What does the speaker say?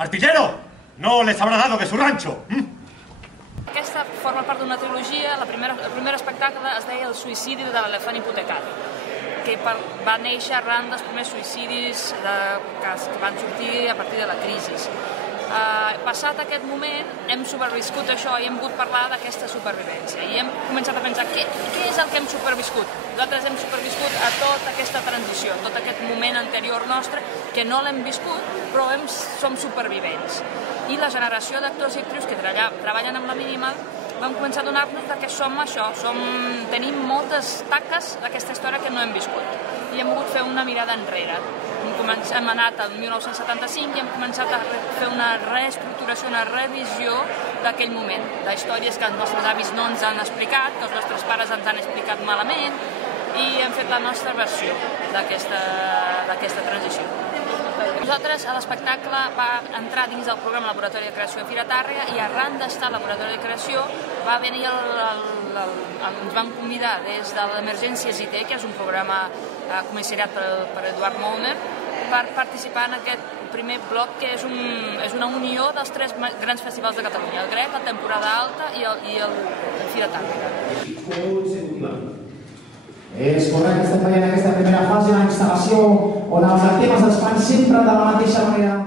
Artillero, no les habrá dado de su rancho. Aquesta forma part d'una trilogia. El primer espectacle es deia El suïcidi de l'elefant hipotecari, que va néixer arran dels primers suïcidis que van sortir a partir de la crisi. Passat aquest moment, hem superviscut això i hem pogut parlar d'aquesta supervivència. I hem començat a pensar què és el que hem superviscut. Nosaltres hem superviscut a tota aquesta transició, a tot aquest moment anterior nostre, que no l'hem viscut, però som supervivents. I la generació d'actors i actrius que treballen amb la Minimal vam començar a donar-nos que som això, tenim moltes taques d'aquesta història que no hem viscut. I hem volgut fer una mirada enrere. Hem anat al 1975 i hem començat a fer una reestructuració, una revisió d'aquell moment, d'històries que els nostres avis no ens han explicat, que els nostres pares ens han explicat malament, i hem fet la nostra versió d'aquesta transició. Nosaltres, l'espectacle va entrar dins del programa Laboratori de Creació de Fira Tàrrega i arran d'estar al Laboratori de Creació va venir ens van convidar des de l'Emergències IT, que és un programa comissariat per Eduard Mouner, per participar en aquest primer bloc, que és una unió dels 3 grans festivals de Catalunya, el Grec, la Temporada Alta i el Fira Tàrrega. És correcte, estem veient aquesta primera fase, una instal·lació on els temes es fan sempre de la mateixa manera.